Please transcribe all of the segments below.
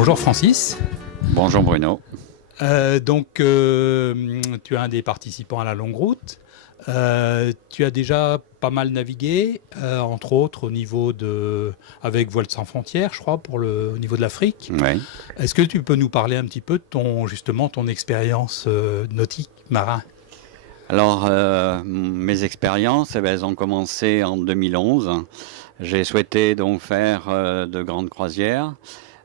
Bonjour Francis. Bonjour Bruno. Tu es un des participants à la longue route. Tu as déjà pas mal navigué, entre autres avec Voile sans frontières, je crois, au niveau de l'Afrique. Oui. Est-ce que tu peux nous parler un petit peu de ton expérience nautique, marin? Alors, mes expériences, elles ont commencé en 2011. J'ai souhaité donc faire de grandes croisières.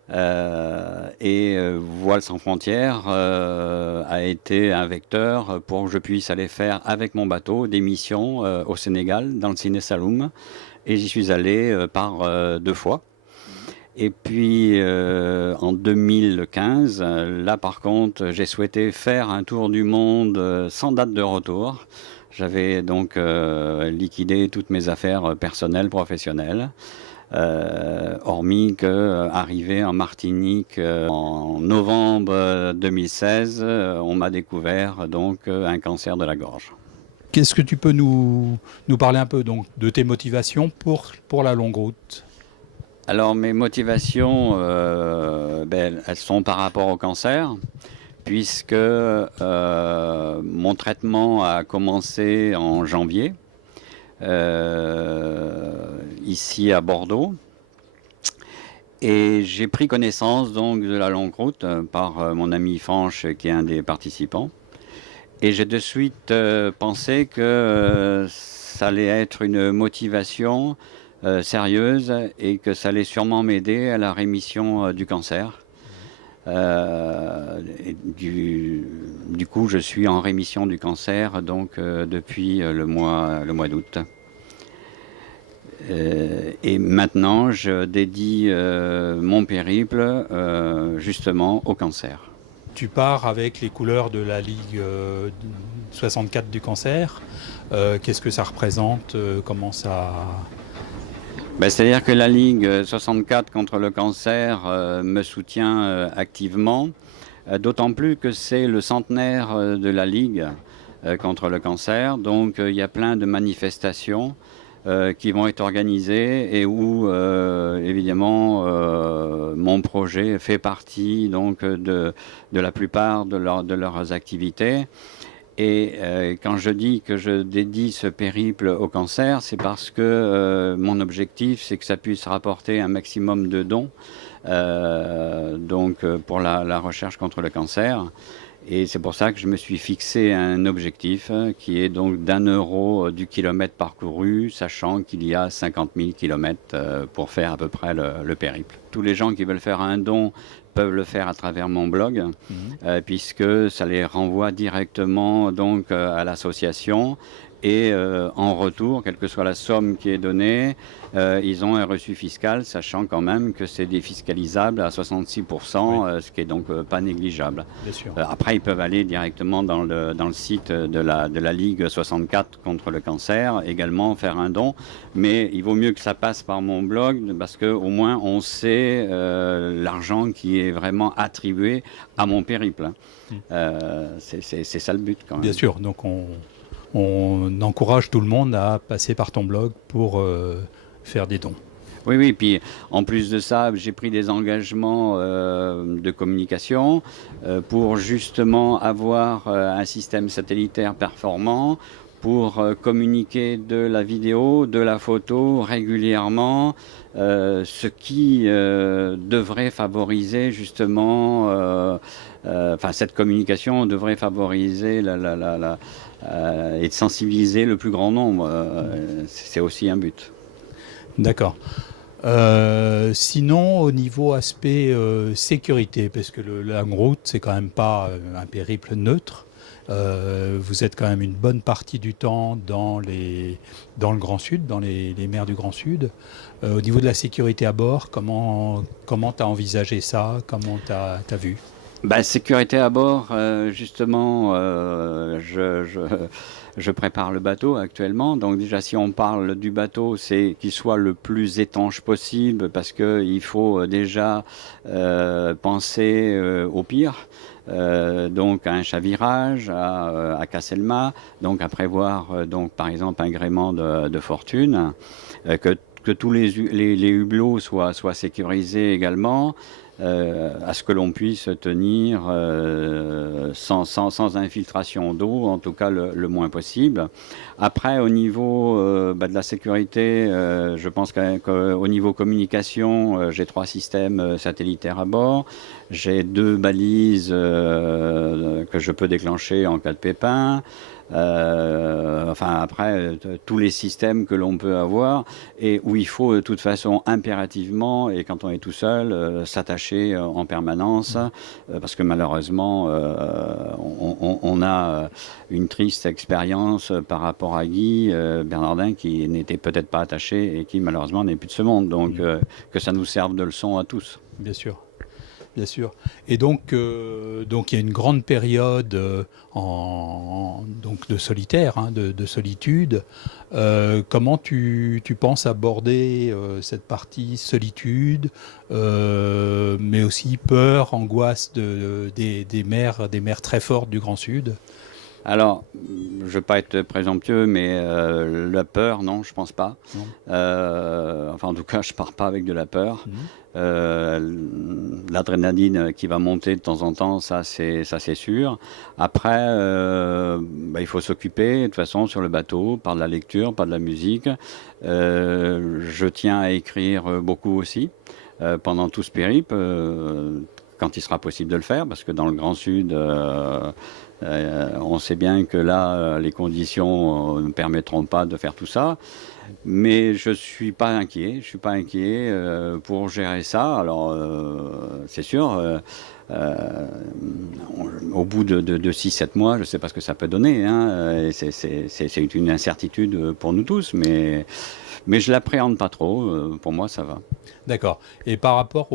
Voile sans frontières a été un vecteur pour que je puisse aller faire avec mon bateau des missions au Sénégal, dans le Sine Saloum. Et j'y suis allé par 2 fois. Et puis en 2015, là par contre, j'ai souhaité faire un tour du monde sans date de retour. J'avais donc liquidé toutes mes affaires personnelles, professionnelles. Hormis que arrivé en Martinique en novembre 2016, on m'a découvert donc un cancer de la gorge. Qu'est-ce que tu peux nous parler un peu donc, de tes motivations pour la longue route? Alors mes motivations, elles sont par rapport au cancer, puisque mon traitement a commencé en janvier, ici à Bordeaux. Et j'ai pris connaissance donc de la longue route par mon ami Fanche, qui est un des participants. Et j'ai de suite pensé que ça allait être une motivation sérieuse et que ça allait sûrement m'aider à la rémission du cancer. Du coup, je suis en rémission du cancer donc depuis le mois d'août. Et maintenant, je dédie mon périple justement au cancer. Tu pars avec les couleurs de la Ligue 64 du cancer. Qu'est-ce que ça représente? Comment ça... C'est-à-dire que la Ligue 64 contre le cancer me soutient activement, d'autant plus que c'est le centenaire de la Ligue contre le cancer. Donc il y a plein de manifestations qui vont être organisées et où évidemment mon projet fait partie donc de la plupart de leurs activités. Et quand je dis que je dédie ce périple au cancer, c'est parce que mon objectif, c'est que ça puisse rapporter un maximum de dons pour la recherche contre le cancer. Et c'est pour ça que je me suis fixé un objectif qui est donc d'1 € du kilomètre parcouru, sachant qu'il y a 50 000 kilomètres pour faire à peu près le périple. Tous les gens qui veulent faire un don peuvent le faire à travers mon blog, puisque ça les renvoie directement donc à l'association. Et en retour, quelle que soit la somme qui est donnée, ils ont un reçu fiscal, sachant quand même que c'est défiscalisable à 66%, ce qui est donc pas négligeable. Bien sûr. Après, ils peuvent aller directement dans le site de la Ligue 64 contre le cancer, également faire un don. Mais il vaut mieux que ça passe par mon blog, parce qu'au moins on sait l'argent qui est vraiment attribué à mon périple. C'est ça le but quand même. Bien sûr, donc on encourage tout le monde à passer par ton blog pour faire des dons. Oui, puis en plus de ça, j'ai pris des engagements de communication pour justement avoir un système satellitaire performant, pour communiquer de la vidéo, de la photo régulièrement, ce qui devrait favoriser justement, cette communication devrait favoriser et de sensibiliser le plus grand nombre. C'est aussi un but. D'accord. Sinon, au niveau aspect sécurité, parce que la longue route, c'est quand même pas un périple neutre. Vous êtes quand même une bonne partie du temps dans le Grand Sud, dans les mers du Grand Sud. Au niveau de la sécurité à bord, comment tu as envisagé ça? Comment tu as vu? Sécurité à bord, justement, je prépare le bateau actuellement. Donc déjà, si on parle du bateau, c'est qu'il soit le plus étanche possible, parce qu'il faut déjà penser au pire. Donc à un chavirage, à casser le mât, donc à prévoir donc par exemple un gréement de fortune, que tous les hublots soient sécurisés également. à ce que l'on puisse tenir sans infiltration d'eau, en tout cas le moins possible. Après, au niveau de la sécurité, je pense qu'au niveau communication, j'ai 3 systèmes satellitaires à bord. J'ai 2 balises que je peux déclencher en cas de pépin. Enfin après, tous les systèmes que l'on peut avoir et où il faut de toute façon impérativement, et quand on est tout seul, s'attacher en permanence, parce que malheureusement, on a une triste expérience par rapport à Guy Bernardin, qui n'était peut-être pas attaché et qui malheureusement n'est plus de ce monde. Donc que ça nous serve de leçon à tous. Bien sûr. Bien sûr. Et donc il y a une grande période donc de solitaire, hein, de solitude. Comment tu penses aborder cette partie solitude, mais aussi peur, angoisse des mers très fortes du Grand Sud? Alors, je ne veux pas être présomptueux, mais la peur, non, je pense pas. Enfin, en tout cas, je pars pas avec de la peur. L'adrénaline qui va monter de temps en temps, ça c'est sûr. Après, il faut s'occuper de toute façon sur le bateau, par de la lecture, par de la musique. Je tiens à écrire beaucoup aussi pendant tout ce périple, quand il sera possible de le faire, parce que dans le Grand Sud, on sait bien que là, les conditions ne permettront pas de faire tout ça. Mais je suis pas inquiet. Je suis pas inquiet pour gérer ça. Alors, c'est sûr, au bout de 6-7 mois, je ne sais pas ce que ça peut donner. Hein, c'est une incertitude pour nous tous, mais je l'appréhende pas trop. Pour moi, ça va. D'accord. Et par rapport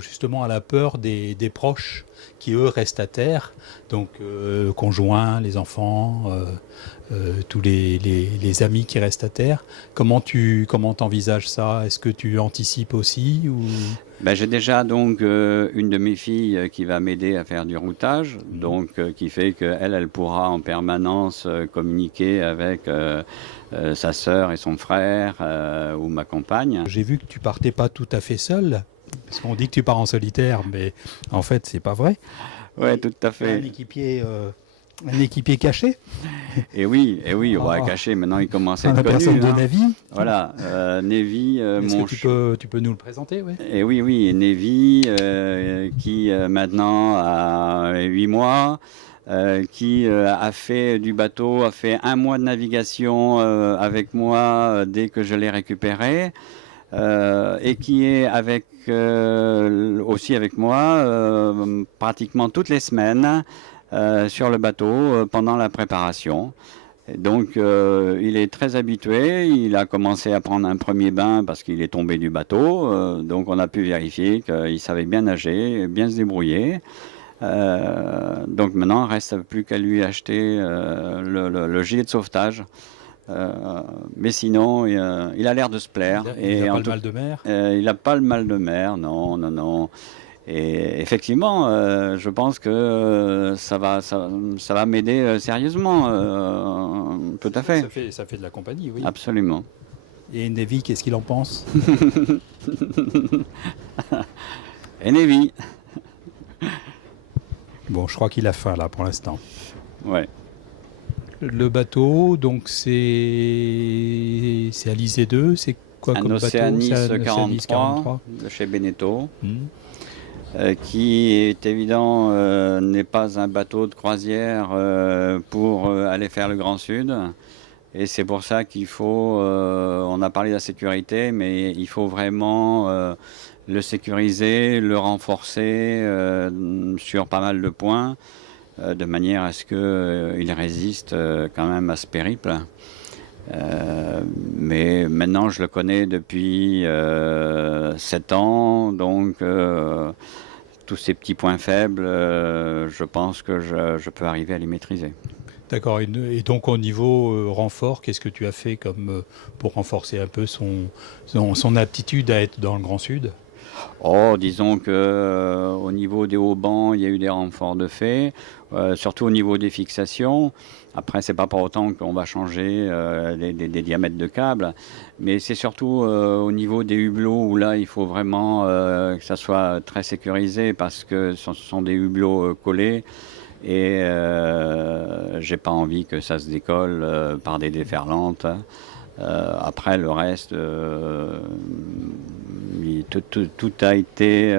justement à la peur des proches qui, eux, restent à terre, donc conjoints, les enfants, tous les amis qui restent à terre, comment t'envisages ça? Est-ce que tu anticipes aussi ou... J'ai déjà donc une de mes filles qui va m'aider à faire du routage, donc qui fait qu'elle pourra en permanence communiquer avec sa sœur et son frère ou ma compagne. J'ai vu que tu partais pas tout à fait seul, parce qu'on dit que tu pars en solitaire, mais en fait c'est pas vrai. Ouais, tout à fait. Un équipier caché. Et oui, caché. Maintenant, il commence à être la connu. Personne de Navy. Voilà, Navy. Est-ce que tu peux nous le présenter, oui? Et oui, Navy, qui maintenant a 8 mois, qui a fait du bateau, a fait 1 mois de navigation avec moi dès que je l'ai récupéré, et qui est aussi avec moi pratiquement toutes les semaines. Sur le bateau pendant la préparation. Et donc il est très habitué, il a commencé à prendre un premier bain parce qu'il est tombé du bateau, donc on a pu vérifier qu'il savait bien nager, bien se débrouiller. Donc maintenant il ne reste plus qu'à lui acheter le gilet de sauvetage. Mais sinon, il a l'air de se plaire. Il n'a pas le mal de mer? Il n'a pas le mal de mer, non. Et effectivement, je pense que ça va m'aider sérieusement, tout à fait. Ça fait de la compagnie, oui. Absolument. Et Navy, qu'est-ce qu'il en pense? Et Navy. Bon, je crois qu'il a faim là pour l'instant. Ouais. Le bateau, donc c'est Alizé 2, c'est quoi comme bateau? Océanis 43 de chez Beneteau. Qui est évident n'est pas un bateau de croisière pour aller faire le Grand Sud. Et c'est pour ça qu'il faut, on a parlé de la sécurité, mais il faut vraiment le sécuriser, le renforcer sur pas mal de points, de manière à ce qu'il résiste quand même à ce périple. Mais maintenant je le connais depuis 7 ans, donc tous ces petits points faibles, je pense que je peux arriver à les maîtriser. D'accord, et donc au niveau renfort, qu'est-ce que tu as fait pour renforcer un peu son aptitude à être dans le Grand Sud? Oh, disons que au niveau des haubans, il y a eu des renforts de fait, surtout au niveau des fixations. Après, c'est pas pour autant qu'on va changer des diamètres de câbles, mais c'est surtout au niveau des hublots où là, il faut vraiment que ça soit très sécurisé parce que ce sont des hublots collés et j'ai pas envie que ça se décolle par des déferlantes. Après, le reste, tout a été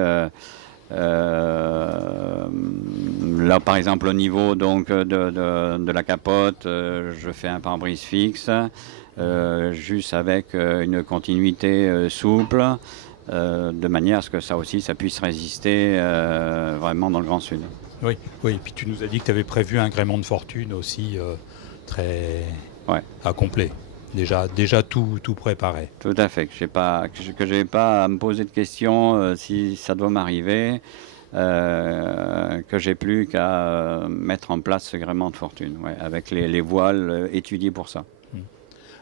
là, par exemple, au niveau donc de la capote, je fais un pare-brise fixe, juste avec une continuité souple, de manière à ce que ça aussi, ça puisse résister vraiment dans le Grand Sud. Oui, oui. Et puis tu nous as dit que tu avais prévu un gréement de fortune aussi très Ouais. complet. Déjà tout préparé. Tout à fait, que j'ai pas à me poser de questions si ça doit m'arriver, que j'ai plus qu'à mettre en place ce gréement de fortune, ouais, avec les voiles étudiés pour ça.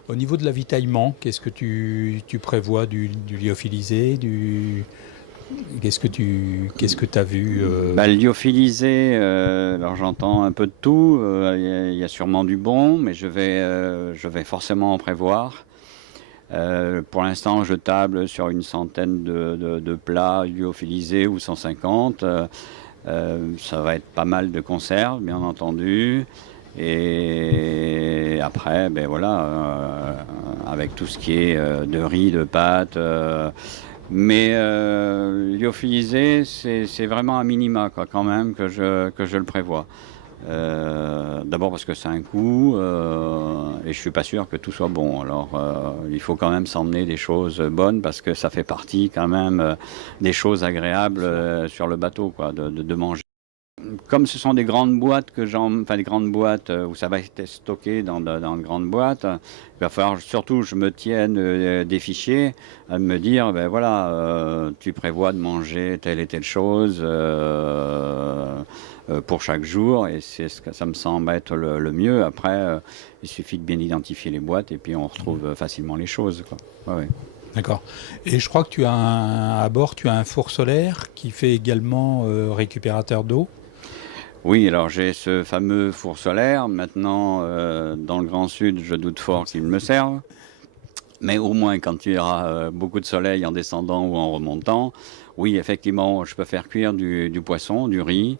Au niveau de l'avitaillement, qu'est-ce que tu prévois du lyophilisé Qu'est-ce que tu as vu Bah, le lyophilisé, alors j'entends un peu de tout, il y a sûrement du bon, mais je vais forcément en prévoir. Pour l'instant, je table sur une centaine de plats lyophilisés ou 150. Ça va être pas mal de conserves, bien entendu. Et après, ben voilà, avec tout ce qui est de riz, de pâtes. Mais lyophilisé, c'est vraiment un minima, quoi, quand même, que je le prévois. D'abord parce que c'est un coût et je suis pas sûr que tout soit bon. Alors il faut quand même s'emmener des choses bonnes parce que ça fait partie quand même des choses agréables sur le bateau, quoi, de manger. Comme ce sont des grandes boîtes enfin des grandes boîtes où ça va être stocké dans de grandes boîtes, il va falloir surtout que je me tienne des fichiers à me dire, ben voilà, tu prévois de manger telle et telle chose pour chaque jour, et c'est ce que ça me semble être le mieux. Après, il suffit de bien identifier les boîtes et puis on retrouve facilement les choses, quoi. Ouais, ouais. D'accord. Et je crois que à bord, tu as un four solaire qui fait également récupérateur d'eau. Oui, alors j'ai ce fameux four solaire. Maintenant, dans le Grand Sud, je doute fort qu'il me serve. Mais au moins, quand il y aura beaucoup de soleil en descendant ou en remontant, oui, effectivement, je peux faire cuire du poisson, du riz.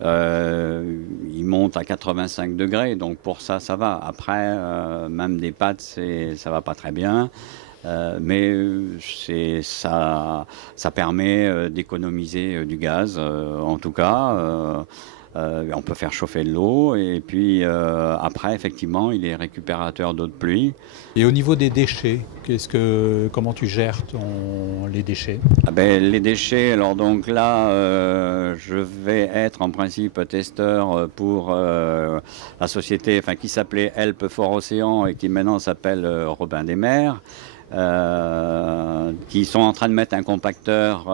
Il monte à 85 degrés, donc pour ça, ça va. Après, même des pâtes, ça va pas très bien. Mais ça permet d'économiser du gaz, en tout cas. On peut faire chauffer de l'eau et puis après, effectivement, il est récupérateur d'eau de pluie. Et au niveau des déchets, comment tu gères les déchets? Ah ben, les déchets, alors donc là, je vais être en principe testeur pour la société qui s'appelait Help for Océan et qui maintenant s'appelle Robin des Mers, qui sont en train de mettre un compacteur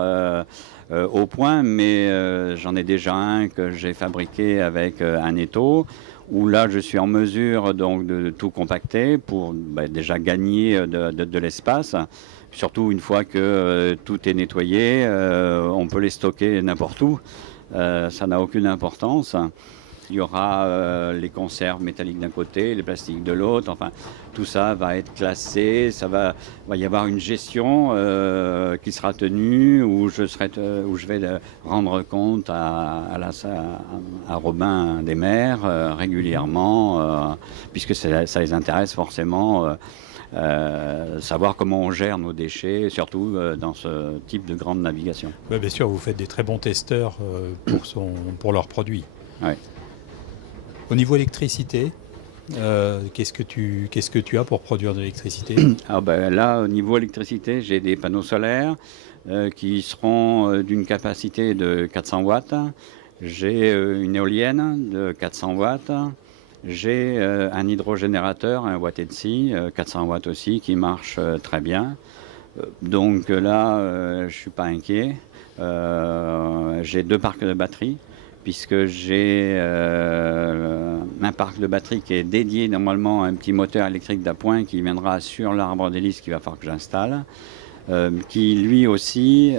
au point, mais j'en ai déjà un que j'ai fabriqué avec un étau, où là je suis en mesure donc de tout compacter pour déjà gagner de l'espace. Surtout une fois que tout est nettoyé, on peut les stocker n'importe où. Ça n'a aucune importance. Il y aura les conserves métalliques d'un côté, les plastiques de l'autre. Enfin, tout ça va être classé. Va y avoir une gestion qui sera tenue où je vais rendre compte à Robin des Mers régulièrement, puisque ça les intéresse forcément. Savoir comment on gère nos déchets, surtout dans ce type de grande navigation. Bah, bien sûr, vous faites des très bons testeurs pour leurs produits. Ouais. Au niveau électricité, qu'est-ce que tu as pour produire de l'électricité? Ah ben là, au niveau électricité, j'ai des panneaux solaires qui seront d'une capacité de 400 watts. J'ai une éolienne de 400 watts. J'ai un hydrogénérateur, un Watt et demi, 400 watts aussi, qui marche très bien. Donc là, je suis pas inquiet. J'ai 2 parcs de batteries, puisque j'ai un parc de batterie qui est dédié normalement à un petit moteur électrique d'appoint qui viendra sur l'arbre d'hélice qu'il va falloir que j'installe. qui lui aussi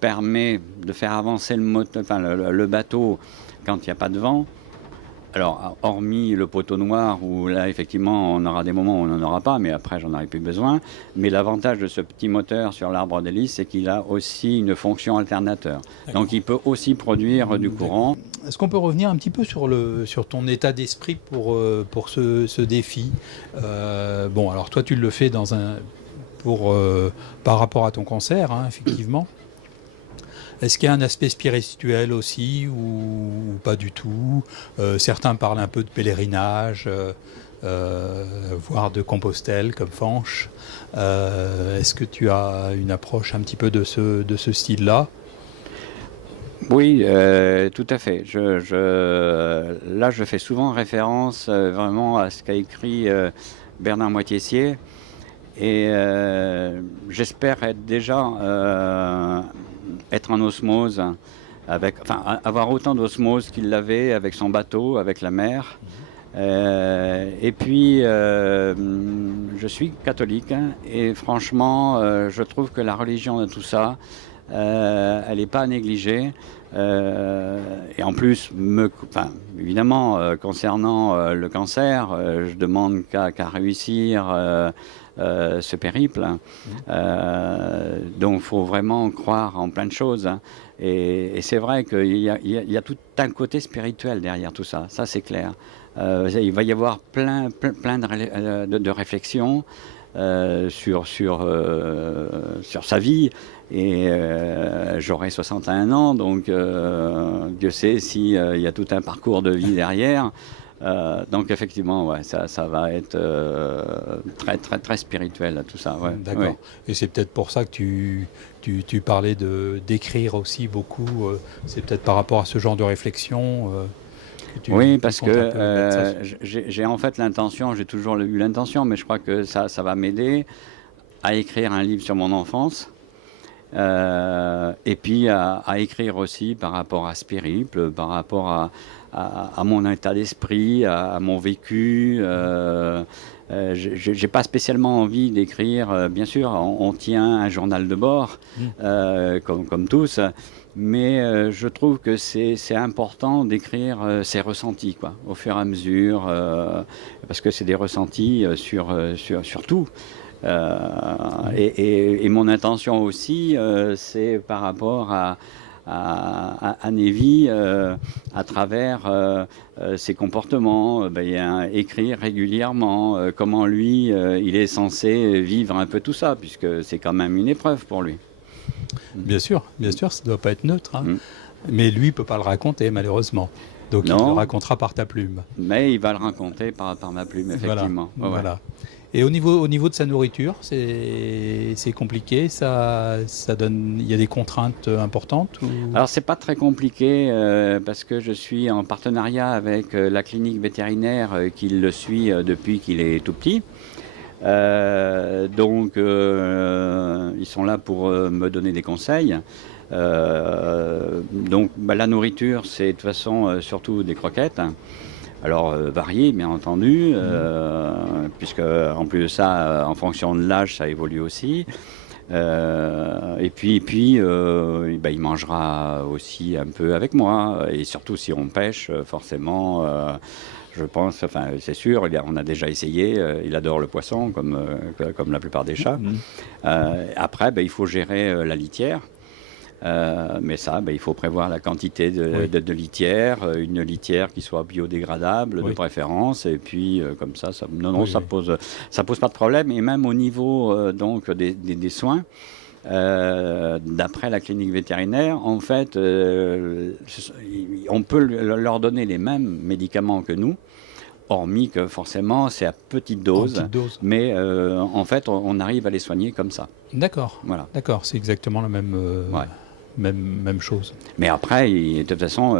permet de faire avancer le bateau quand il n'y a pas de vent. Alors, hormis le poteau noir, où là, effectivement, on aura des moments où on n'en aura pas, mais après, j'en aurai plus besoin. Mais l'avantage de ce petit moteur sur l'arbre d'hélice, c'est qu'il a aussi une fonction alternateur. Donc, il peut aussi produire du courant. Est-ce qu'on peut revenir un petit peu sur ton état d'esprit pour ce défi alors toi, tu le fais par rapport à ton cancer, hein, effectivement. Est-ce qu'il y a un aspect spirituel aussi ou pas du tout? Certains parlent un peu de pèlerinage, voire de Compostelle comme Fanche. Est-ce que tu as une approche un petit peu de ce style-là? Oui, tout à fait. Là, je fais souvent référence vraiment à ce qu'a écrit Bernard Moitessier. Et j'espère être en osmose avoir autant d'osmose qu'il l'avait avec son bateau, avec la mer. Et puis, je suis catholique, hein, et franchement, je trouve que la religion de tout ça, elle n'est pas à négliger. Et en plus, évidemment, concernant le cancer, je demande qu'à réussir ce périple. Donc, il faut vraiment croire en plein de choses. Hein. Et c'est vrai qu'il y a tout un côté spirituel derrière tout ça. Ça, c'est clair. Il va y avoir plein de réflexions sur sa vie. Et j'aurai 61 ans, donc Dieu sait s'il y a tout un parcours de vie derrière. Donc effectivement, ouais, ça va être très spirituel, tout ça. Ouais, d'accord. ouais. Et c'est peut-être pour ça que tu parlais d'écrire aussi beaucoup. C'est peut-être par rapport à ce genre de réflexion oui, parce que j'ai en fait l'intention, j'ai toujours eu l'intention, mais je crois que ça va m'aider à écrire un livre sur mon enfance. Et puis à écrire aussi par rapport à ce périple, par rapport à mon état d'esprit, à mon vécu. J'ai pas spécialement envie d'écrire, bien sûr, on tient un journal de bord, comme tous, mais je trouve que c'est important d'écrire ses ressentis, quoi, au fur et à mesure, parce que c'est des ressentis sur tout. Et mon intention aussi, c'est par rapport à Nevi, à travers ses comportements, écrire régulièrement comment lui, il est censé vivre un peu tout ça, puisque c'est quand même une épreuve pour lui. Bien sûr, ça ne doit pas être neutre. Hein. Mais lui ne peut pas le raconter, malheureusement. Donc non, il le racontera par ta plume. Mais il va le raconter par ma plume, effectivement. Voilà. Et au niveau de sa nourriture, c'est compliqué, il y a des contraintes importantes ou... Alors c'est pas très compliqué parce que je suis en partenariat avec la clinique vétérinaire qui le suit depuis qu'il est tout petit. Donc ils sont là pour me donner des conseils. Donc la nourriture, c'est de toute façon surtout des croquettes. Alors variées, bien entendu, puisque en plus de ça, en fonction de l'âge, ça évolue aussi. Et puis il mangera aussi un peu avec moi. Et surtout si on pêche, forcément, je pense, enfin c'est sûr, on a déjà essayé, il adore le poisson, comme la plupart des chats. Après, il faut gérer la litière. Mais ça, il faut prévoir la quantité de litière, une litière qui soit biodégradable de préférence, et puis comme ça ça pose pas de problème. Et même au niveau donc des soins, d'après la clinique vétérinaire, en fait, on peut leur donner les mêmes médicaments que nous. Hormis que forcément c'est à petite dose, mais en fait on arrive à les soigner comme ça. D'accord. Voilà. D'accord, c'est exactement la même. même chose. Mais après, de toute façon,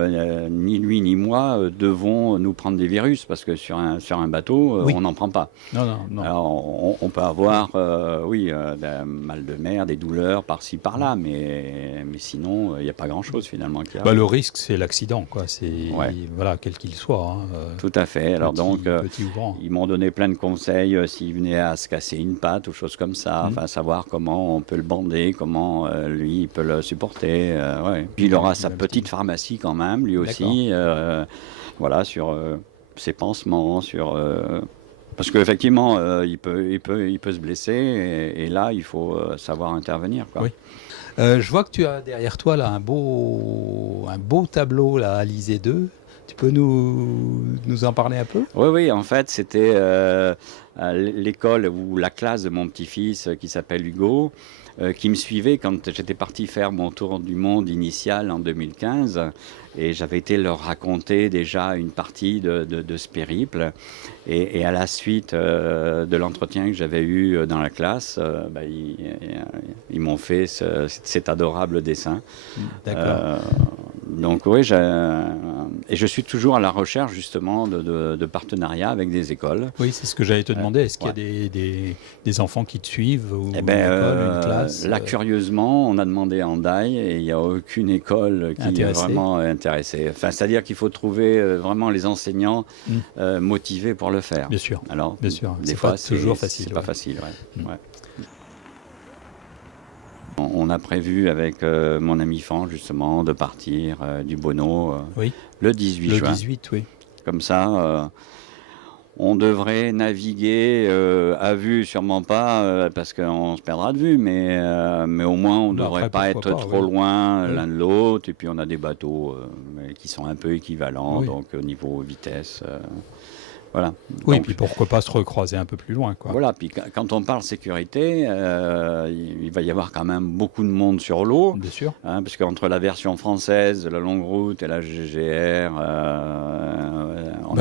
ni lui ni moi devons nous prendre des virus, parce que sur un bateau, Oui. on n'en prend pas. Non. Alors, on peut avoir, un mal de mer, des douleurs par-ci, par-là, mais sinon, il n'y a pas grand-chose finalement qui arrive. Le risque, c'est l'accident, quoi. Ouais. Voilà, quel qu'il soit. Hein, Tout à fait. Alors petit ou grand. ils m'ont donné plein de conseils s'il venait à se casser une patte ou choses comme ça, enfin savoir comment on peut le bander, comment lui il peut le supporter. Ouais. Puis il aura sa petite pharmacie quand même, lui aussi. Voilà, sur ses pansements, parce qu'effectivement, il peut se blesser et là, il faut savoir intervenir, quoi. Oui. Je vois que tu as derrière toi là un beau tableau là, Alizé 2. Tu peux nous en parler un peu? Oui, en fait, c'était l'école ou la classe de mon petit-fils qui s'appelle Hugo, qui me suivait quand j'étais parti faire mon tour du monde initial en 2015. Et j'avais été leur raconter déjà une partie de ce périple. Et à la suite de l'entretien que j'avais eu dans la classe, ils m'ont fait cet adorable dessin. D'accord. Donc oui, et je suis toujours à la recherche justement de partenariats avec des écoles. Oui, c'est ce que j'allais te demander. Est-ce qu'il y a des enfants qui te suivent ou une école, une classe? Là, curieusement, on a demandé à Hendaye et il n'y a aucune école qui est vraiment intéressée. Enfin, c'est-à-dire qu'il faut trouver vraiment les enseignants motivés pour le faire. Bien sûr. Alors, bien sûr. Des fois, c'est toujours facile. C'est pas facile, ouais. On a prévu avec mon ami Fan, justement, de partir du Bonneau le 18 juin. Le 18, oui. Comme ça, on devrait naviguer à vue, sûrement pas, parce qu'on se perdra de vue, mais au moins on ne devrait pas être trop loin l'un de l'autre. Et puis on a des bateaux qui sont un peu équivalents, donc au niveau vitesse. Voilà. Oui, donc, puis pourquoi pas se recroiser un peu plus loin, quoi. Voilà, puis quand on parle sécurité, il va y avoir quand même beaucoup de monde sur l'eau. Bien sûr. Parce qu'entre la version française de la longue route et la GGR,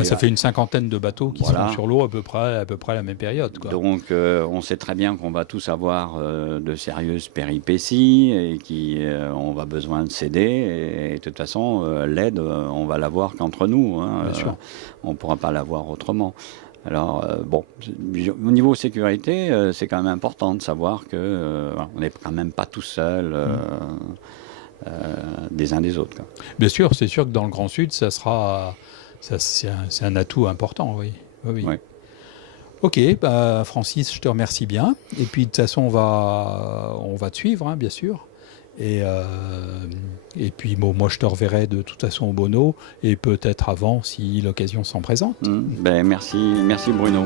ça fait une 50aine de bateaux qui sont sur l'eau à peu près à la même période, quoi. Donc on sait très bien qu'on va tous avoir de sérieuses péripéties et on va besoin de s'aider. Et de toute façon, l'aide, on va l'avoir qu'entre nous. Bien sûr. On ne pourra pas l'avoir autrement. Alors, au niveau sécurité, c'est quand même important de savoir qu'on n'est quand même pas tout seul des uns des autres, quoi. Bien sûr, c'est sûr que dans le Grand Sud, c'est un atout important, oui. Ok, Francis, je te remercie bien. Et puis, de toute façon, on va te suivre, hein, bien sûr. Et puis, moi, je te reverrai de toute façon au Bonneau, et peut-être avant, si l'occasion s'en présente. Merci Bruno.